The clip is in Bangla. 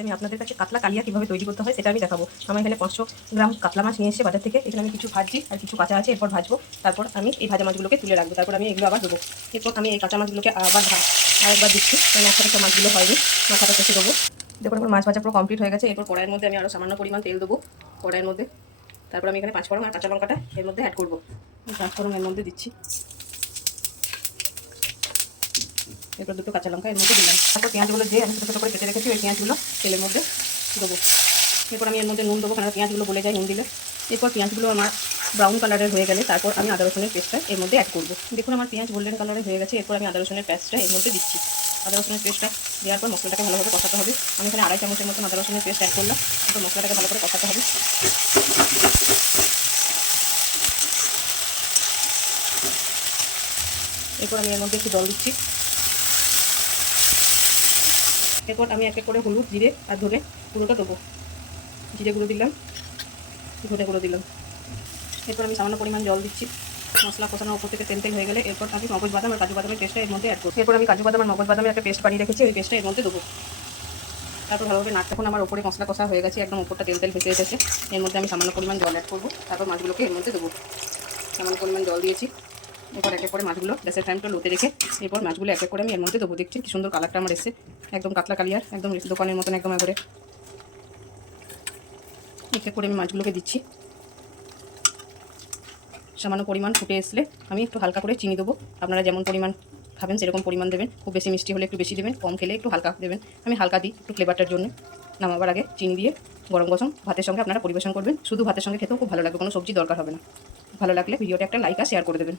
আমি আপনাদের কাছে কাতলা কালিয়া কীভাবে তৈরি করতে হয় সেটা আমি দেখাবো। আমার এখানে পাঁচশো গ্রাম কাতলা মাছ নিয়ে এসেছে বাজার থেকে। এখানে আমি কিছু ভাজছি আর কিছু কাঁচা আছে, এরপর ভাজবো। তারপর আমি এই ভাজা মাছগুলোকে তুলে রাখব। তারপর আমি এগুলো আবার দেবো এরপর আমি এই কাঁচা মাছগুলোকে আবার আরেকবার দিচ্ছি। মানে একসাথে সব মাছগুলো হয়নি। মাথাটা কেটে দেবো দেখুন, আমার মাছ ভাজা পুরো কমপ্লিট হয়ে গেছে। এরপর কড়াইয়ের মধ্যে আমি আরও সামান্য পরিমাণ তেল দেবো কড়াইয়ের মধ্যে। তারপর আমি এখানে পাঁচ ফোড়ন আর কাঁচা লঙ্কাটা এর মধ্যে অ্যাড করব। পাঁচ ফোড়ন এর মধ্যে দিচ্ছি। এরপর দুটো কাঁচা লঙ্কা এর মধ্যে দিলাম। তারপর পেঁয়াজগুলো যে আমি ছোটো ছোটো করে কেটে রেখেছি, ওই পেঁয়াজগুলো তেলের মধ্যে দেবো। এরপর আমি এর মধ্যে নুন দেবো, কারণ পেঁয়াজগুলো বলে যায় নুন দিলে। এরপর পেঁয়াজগুলো আমার ব্রাউন কালারের হয়ে গেলে তারপর আমি আদা রসুনের পেস্টটা এর মধ্যে অ্যাড করব। দেখুন আমার পেঁয়াজ গোল্ডেন কালারের হয়ে গেছে, এরপর আমি আদা রসুনের পেস্টটা এর মধ্যে দিচ্ছি। আদা রসুনের পেস্টটা দেওয়ার পর মশলাটাকে ভালোভাবে কষাতে হবে। আমি এখানে আড়াই চামচের মতন আদা রসুনের পেস্ট অ্যাড করলাম এরপর মশলাটাকে ভালো করে কষাতে হবে। এরপর আমি এর মধ্যে একটু জল দিচ্ছি। এরপর আমি এক এক করে হলুদ, জিরে আর ধরে গুঁড়োটা দেবো। জিরে গুঁড়ো দিলাম ধরে গুঁড়ো দিলাম। এরপর আমি সামান্য পরিমাণ জল দিচ্ছি। মশলা কষানোর উপর থেকে তেল তেল হয়ে গেলে এরপর আমি মগজ, বাদাম আর কাজু বাদামের পেস্টটা এর মধ্যে অ্যাড করছি। এরপর আমি কাজু বাদাম আর মগজ বাদামের একটা পেস্ট বানিয়ে রেখেছি, ওই পেস্টটা এর মধ্যে দেবো। তারপর ভালোভাবে নাট এখন আমার উপরে মশলা কষা হয়ে গেছে, একদম উপরটা তেল তেল ভেসে এসেছে এর মধ্যে আমি সামান্য পরিমাণ জল অ্যাড করব, তারপর মাছগুলোকে এর মধ্যে দেবো। সামান্য পরিমাণ জল দিয়েছি। এরপর এক এক করে মাছগুলো গ্যাসের ফ্যানটা লোতে রেখে এরপর মাছগুলো এক এক করে আমি এর মধ্যে দেবো দেখছি। কি সুন্দর কালারটা আমার এসে একদম কাতলা কালিয়ার, একদম দোকানের মতন একদম একবারে। এক এক করে আমি মাছগুলোকে দিচ্ছি। সামান্য পরিমাণ ফুটে আসলে আমি একটু হালকা করে চিনি দেবো। আপনারা যেমন পরিমাণ খাবেন, সেরকম পরিমাণ দেবেন। খুব বেশি মিষ্টি হলে একটু বেশি দেবেন, কম খেলে একটু হালকা দেবেন। আমি হালকা দিই একটু ফ্লেভারটার জন্য। নামাবার আগে চিনি দিয়ে গরম গরম ভাতের সঙ্গে আপনারা পরিবেশন করবেন। শুধু ভাতের সঙ্গে খেতেও খুব ভালো লাগবে, কোনো সবজি দরকার হবে না। ভালো লাগলে ভিডিওটা একটা লাইক আর শেয়ার করে দেবেন।